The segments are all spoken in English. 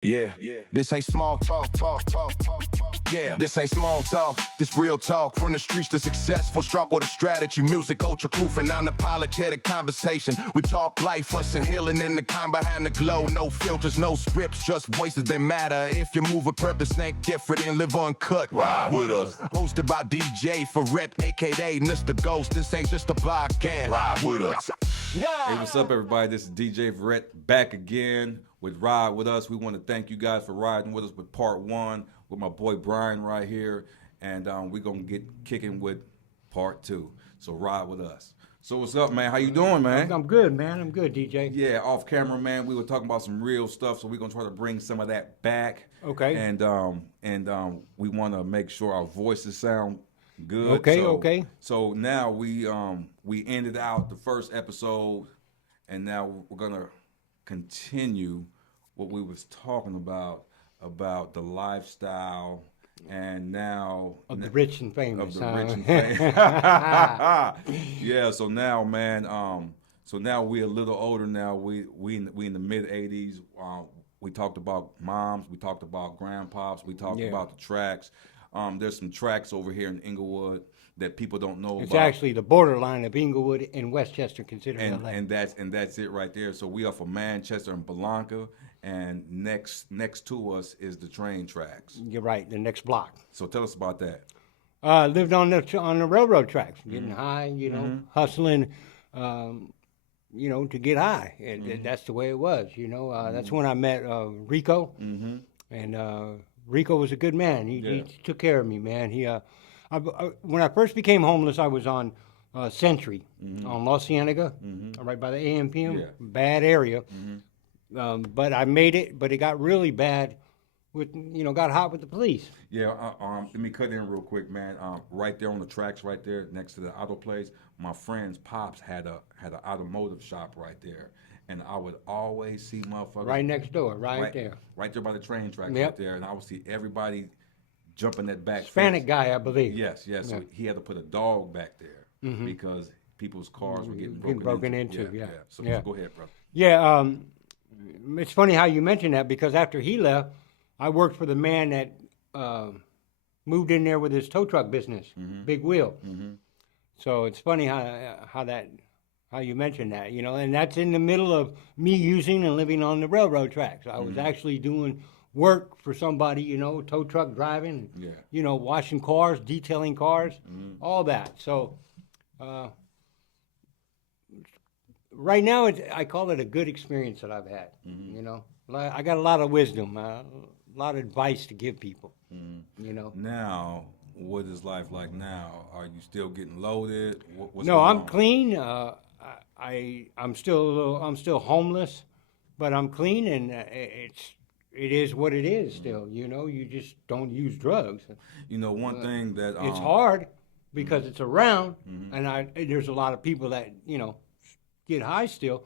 Yeah, this ain't small talk. Yeah, this ain't small talk. This real talk from the streets to successful. Struggle to strategy, music, ultra proof, and unapologetic conversation. We talk life, us and healing in the kind behind the glow. No filters, no scripts, just voices that matter. If you move with purpose, think different and live uncut. Ride with us. Hosted by DJ Ferret, aka Mr. Ghost. This ain't just a podcast. Ride with us. Hey, what's up, everybody? This is DJ Ferret back again with Ride With Us. We want to thank you guys for riding with us with part one with my boy Brian right here. And we're going to get kicking with part two. So ride with us. So what's up, man? How you doing, man? I'm good, man. I'm good, DJ. Yeah, off camera, man. We were talking about some real stuff, so we're going to try to bring some of that back. Okay. And we want to make sure our voices sound good. Okay. So now we ended out the first episode, and now we're gonna continue what we was talking about the lifestyle, and now Of the rich and famous. of the rich and famous. Yeah. So now, man. So now we're a little older now. We in the mid '80s. We talked about moms. We talked about grandpops. We talked about the tracks. There's some tracks over here in Inglewood that people don't know It's about. actually the borderline of Inglewood and Westchester, considered LA. and that's it right there. So we are from Manchester and Belanca, and next to us is the train tracks. You're right, the next block. So tell us about that. Lived on the railroad tracks, getting high, hustling, to get high. And that's the way it was, That's when I met Rico, and Rico was a good man. He took care of me, man. When I first became homeless, I was on Century on La Cienega, right by the AMPM. Bad area. But I made it, but it got really bad got hot with the police. Yeah, let me cut in real quick, man. Right there on the tracks, right there next to the auto place, my friend's pops had an automotive shop right there, and I would always see motherfuckers Right next door, right there. right there by the train tracks, Yep. right there, and I would see everybody jumping that back Hispanic fence. guy, I believe. Yes. So he had to put a dog back there because people's cars were getting broken into. Yeah. So Yeah. go ahead, brother. Yeah, it's funny how you mention that because after he left, I worked for the man that moved in there with his tow truck business, Big Wheel. So it's funny how you mention that, and that's in the middle of me using and living on the railroad tracks. I was actually doing work for somebody, tow truck driving, washing cars, detailing cars, all that. So right now, I call it a good experience that I've had. I got a lot of wisdom, a lot of advice to give people. Now, what is life like now? Are you still getting loaded? What's No, going I'm on? clean. I'm still homeless, but I'm clean, and it is what it is. Still, you just don't use drugs. One thing that It's hard because it's around, and there's a lot of people that get high still,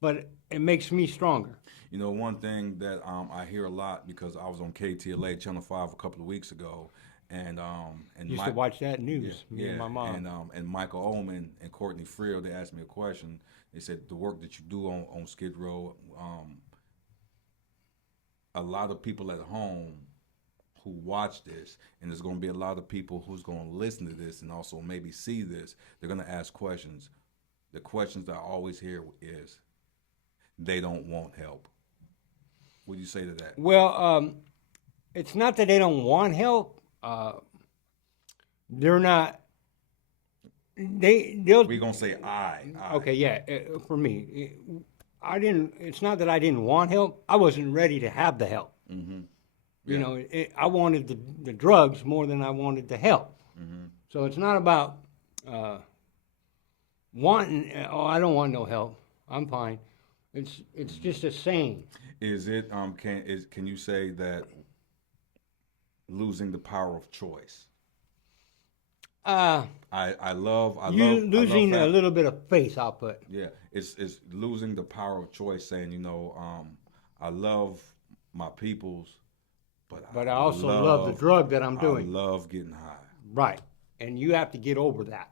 but it makes me stronger. One thing that I hear a lot because I was on KTLA Channel 5 a couple of weeks ago, and Used to watch that news. Me and my mom. and Michael Ullman and Courtney Friel, they asked me a question. They said the work that you do on Skid Row, a lot of people at home who watch this, and there's going to be a lot of people who's going to listen to this and also maybe see this, they're going to ask questions. The questions that I always hear is, they don't want help. What do you say to that? Well, it's not that they don't want help. They're not. They'll. We're gonna say I. Okay, yeah. For me, I didn't. It's not that I didn't want help. I wasn't ready to have the help. I wanted the drugs more than I wanted the help. So it's not about wanting. Oh, I don't want no help. I'm fine. It's just a saying. Is it can you say that losing the power of choice? I love losing that. a little bit of faith. I'll put. Yeah, it's losing the power of choice. Saying I love my peoples, but I also love the drug that I'm doing. I love getting high. Right, and you have to get over that.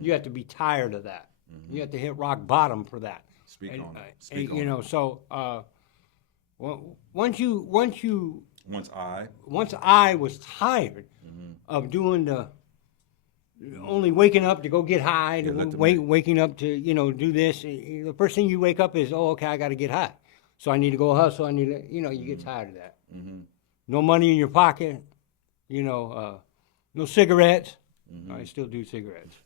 You have to be tired of that. You have to hit rock bottom for that. Speak on it. So Well, once I was tired of doing the only waking up to go get high, Yeah, let to the waking up to do this. The first thing you wake up is, oh, okay, I got to get high, so I need to go hustle. I need to, you get tired of that. No money in your pocket, no cigarettes. I still do cigarettes.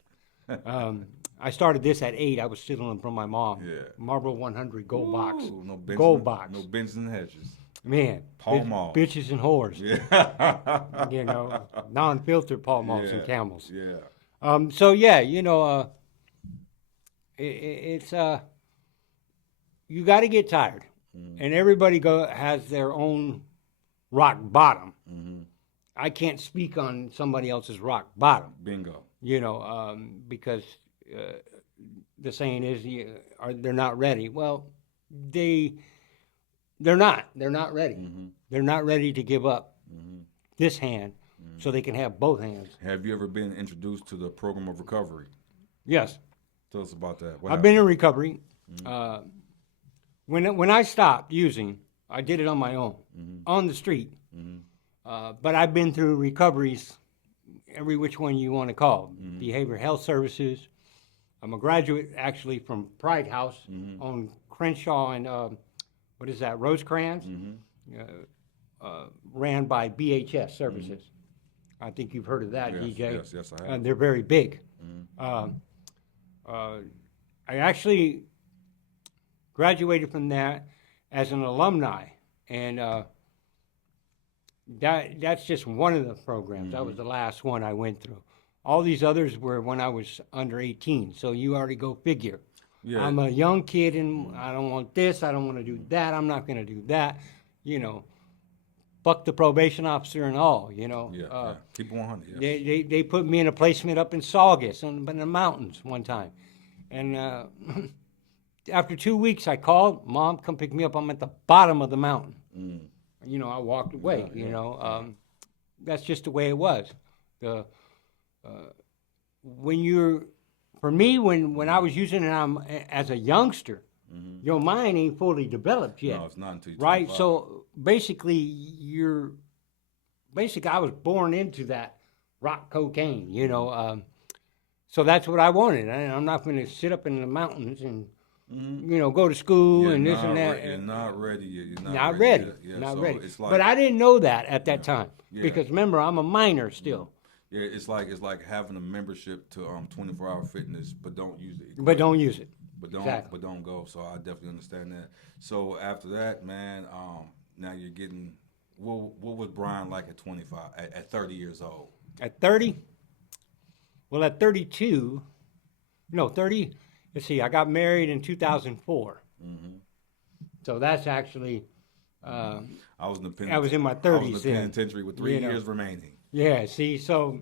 I started this at 8. I was stealing them from my mom. Yeah. Marlboro 100 gold box. Ooh, no Benson, Gold box. No Benson Hedges. Man, Pall Mall. bitches and whores. Yeah. Non-filtered Pall Malls and Yeah. Camels. Yeah. So yeah, it's you got to get tired, and everybody has their own rock bottom. I can't speak on somebody else's rock bottom. Bingo. Because the saying is, they're not ready. Well, they're not. They're not ready. They're not ready to give up this hand so they can have both hands. Have you ever been introduced to the program of recovery? Yes. Tell us about that. I've been in recovery. When I stopped using, I did it on my own, on the street. But I've been through recoveries, every which one you want to call, behavioral health services. I'm a graduate, actually, from Pride House on Crenshaw and, Rosecrans, ran by BHS Services. I think you've heard of that, Yes, DJ. yes, I have. They're very big. I actually graduated from that as an alumni, and that's just one of the programs. That was the last one I went through. All these others were when I was under 18, so you already go figure. Yeah. I'm a young kid, and I don't want this, I don't want to do that, I'm not going to do that, Fuck the probation officer and all, Yeah. Keep 100. Yes. They put me in a placement up in Saugus, in the mountains one time. And after 2 weeks, I called, Mom, come pick me up. I'm at the bottom of the mountain. I walked away, That's just the way it was. When I was using it as a youngster, your mind ain't fully developed yet. No, it's not until you're right? 25. So basically, I was born into that rock cocaine, so that's what I wanted. I'm not going to sit up in the mountains and, go to school and this and that. You're not ready yet. You're not ready. Yet. Yeah, Not so ready. It's like, But I didn't know that at that time Yeah. because remember, I'm a minor still. Yeah, it's like having a membership to 24-hour fitness, but don't use it. But don't use it. But don't Exactly. but don't go. So I definitely understand that. So after that, man, now you're getting. What was Brian like at 25? At 30 years old? At 30? Well, at 32, 30. Let's see. I got married in 2004. So that's actually. I was in the I was in my 30s I was in the then. penitentiary with 3 years remaining. Yeah. See, so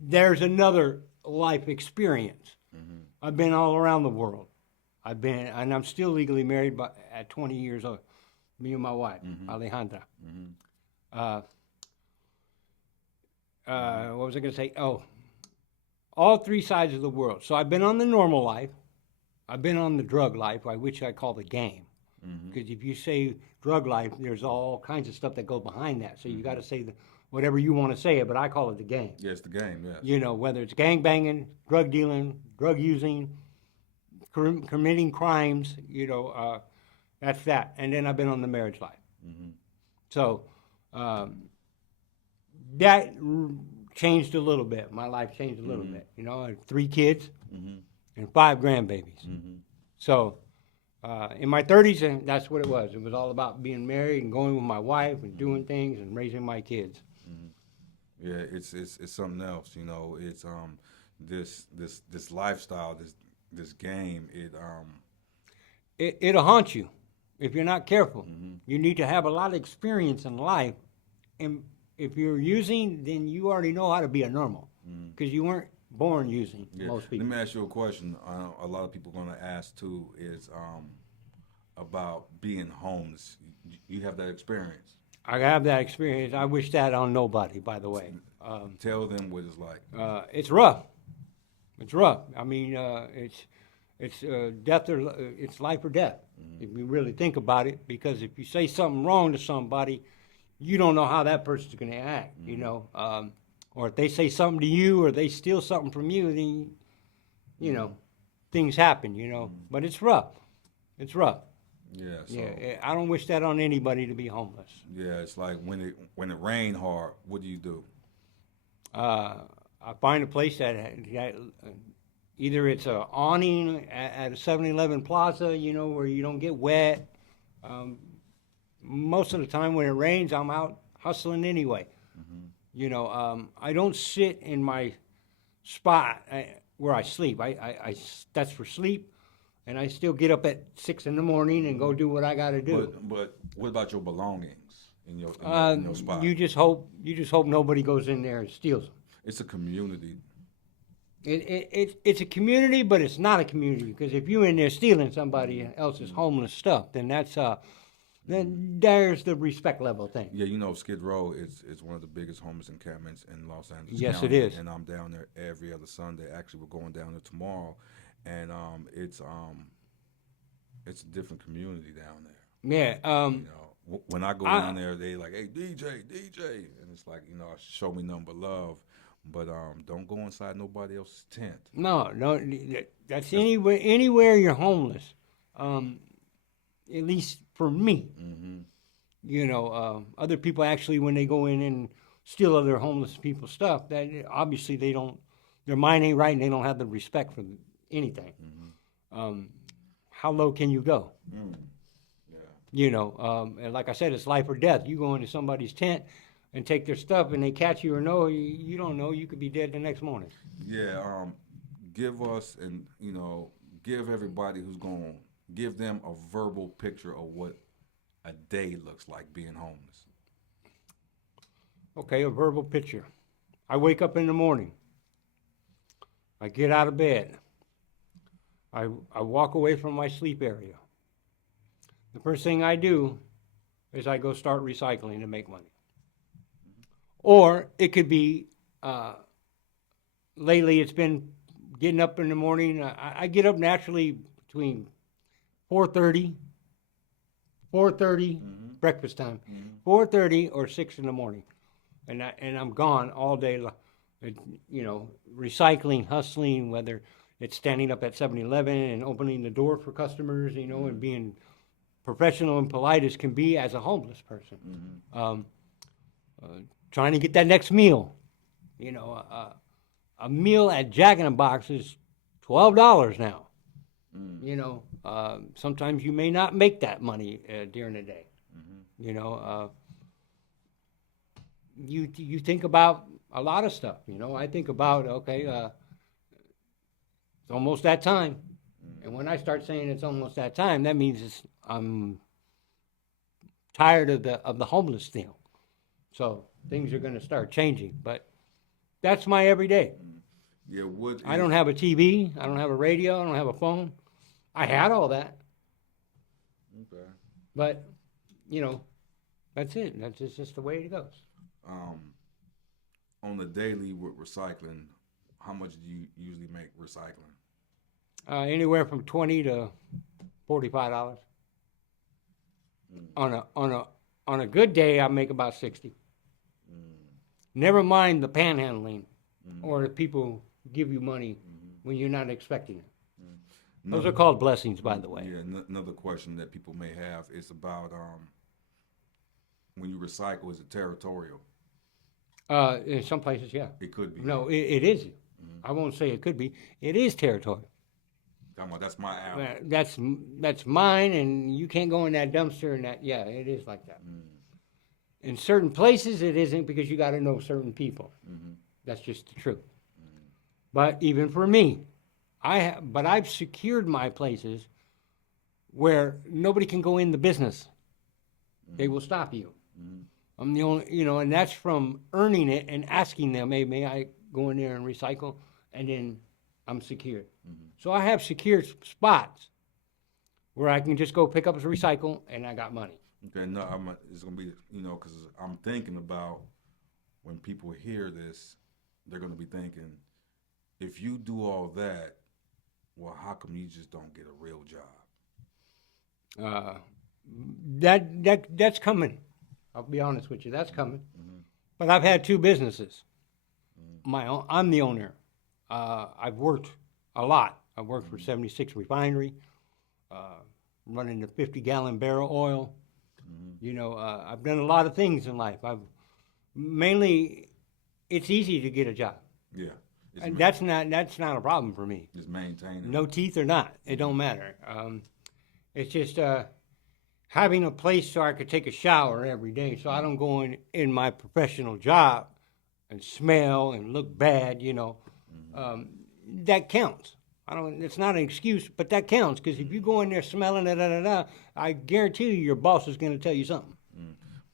there's another life experience. I've been all around the world. And I'm still legally married, but at 20 years old, me and my wife, Alejandra. What was I going to say? Oh, all three sides of the world. So I've been on the normal life. I've been on the drug life, which I call the game. Because if you say drug life, there's all kinds of stuff that go behind that. So you got to say whatever you want to say it, but I call it the game. Yeah, it's the game, yeah. Whether it's gang banging, drug dealing, drug using, committing crimes, that's that. And then I've been on the marriage life. So that changed a little bit. My life changed a little bit. I had 3 kids and 5 grandbabies. So in my 30s, and that's what it was. It was all about being married and going with my wife and doing things and raising my kids. Yeah, it's something else. It's this lifestyle, this game. It'll haunt you if you're not careful. You need to have a lot of experience in life, and if you're using, then you already know how to be a normal because you weren't born using. Most people. Let me ask you a question. A lot of people are going to ask too is about being homeless. You have that experience. I have that experience. I wish that on nobody, by the way. Tell them what it's like. It's rough. It's rough. I mean, It's death or it's life or death, if you really think about it. Because if you say something wrong to somebody, you don't know how that person's going to act, you know. Or if they say something to you, or they steal something from you, then you know things happen, you know. But it's rough. It's rough. Yeah. So, Yeah, I don't wish that on anybody to be homeless. yeah, it's like when it rained hard, what do you do? I find a place that either it's a awning at a 7-Eleven plaza, you know, where you don't get wet. Most of the time when it rains, I'm out hustling anyway. You know, I don't sit in my spot where I sleep. That's for sleep, and I still get up at 6 in the morning and go do what I got to do. But what about your belongings in your spot? You just hope nobody goes in there and steals them. It's a community. It's a community, but it's not a community, because if you're in there stealing somebody else's homeless stuff, then then there's the respect level thing. Yeah, you know, Skid Row is one of the biggest homeless encampments in Los Angeles Yes, County. it is. And I'm down there every other Sunday. Actually, we're going down there tomorrow, and it's a different community down there. Yeah. You know, when I go down there, they like, hey, DJ, and it's like, you know, show me nothing but love. But don't go inside nobody else's tent. No, that's anywhere you're homeless. At least for me, you know, other people actually, when they go in and steal other homeless people's stuff, that obviously their mind ain't right, and they don't have the respect for anything. How low can you go? Yeah. You know, and like I said, it's life or death. You go into somebody's tent and take their stuff, and they catch you or no, you don't know. You could be dead the next morning. Yeah. Give us, and you know, give everybody who's going, give them a verbal picture of what a day looks like being homeless. Okay, a verbal picture. I wake up in the morning. I get out of bed. I walk away from my sleep area. The first thing I do is I go start recycling to make money. Or it could be, lately it's been getting up in the morning. I get up naturally between 4:30, breakfast time, 4:30 or 6 in the morning. And I'm gone all day, you know, recycling, hustling, whether it's standing up at 7-Eleven and opening the door for customers, you know, and being professional and polite as can be as a homeless person. Trying to get that next meal. You know, a meal at Jack in the Box is $12 now. You know, sometimes you may not make that money during the day. You know, you think about a lot of stuff. You know, I think about, okay, it's almost that time. And when I start saying it's almost that time, that means I'm tired of the homeless deal. So things are going to start changing. But that's my everyday. Yeah, I don't have a TV. I don't have a radio. I don't have a phone. I had all that. Okay. But, you know, that's it. That's just the way it goes. On the daily with recycling, how much do you usually make recycling? Anywhere from $20 to $45. On a good day, I make about 60. Never mind the panhandling or the people give you money when you're not expecting it. Those are called blessings, by the way. Yeah, another question that people may have is about when you recycle, is it territorial? In some places, yeah. It could be. No, it is. I won't say it could be. It is territorial. That's my alley. That's mine, and you can't go in that dumpster. And that, yeah, it is like that. In certain places, it isn't, because you got to know certain people. That's just the truth. But even for me, I've secured my places where nobody can go in the business. They will stop you. I'm the only, you know, and that's from earning it and asking them, hey, may I go in there and recycle? And then I'm secured. So I have secure spots where I can just go pick up a recycle, and I got money. Okay, no, it's gonna be, you know, because I'm thinking about when people hear this, they're gonna be thinking, if you do all that, well, how come you just don't get a real job? That's coming. I'll be honest with you, that's coming. But I've had 2 businesses. My own, I'm the owner. I've worked a lot. I worked for 76 Refinery, running the 50-gallon barrel oil. You know, I've done a lot of things in life. It's easy to get a job. Yeah. And that's not a problem for me. Just maintaining. No teeth or not, it don't matter. It's just having a place so I could take a shower every day, so I don't go in my professional job and smell and look bad. You know, that counts. It's not an excuse, but that counts, because if you go in there smelling I guarantee you your boss is going to tell you something.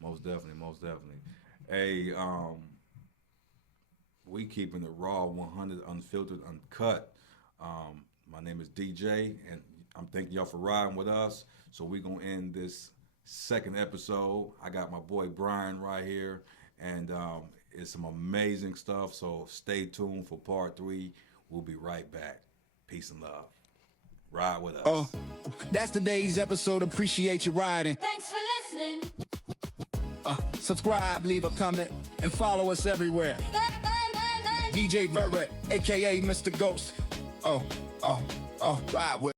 Most definitely, most definitely. Hey, we keeping it raw, 100, unfiltered, uncut. My name is DJ, and I'm thanking y'all for riding with us. So we're going to end this second episode. I got my boy Brian right here, and it's some amazing stuff. So stay tuned for part 3. We'll be right back. Peace and love. Ride with us. That's today's episode. Appreciate you riding. Thanks for listening. Subscribe, leave a comment, and follow us everywhere. DJ Verret, aka Mr. Ghost. Ride with.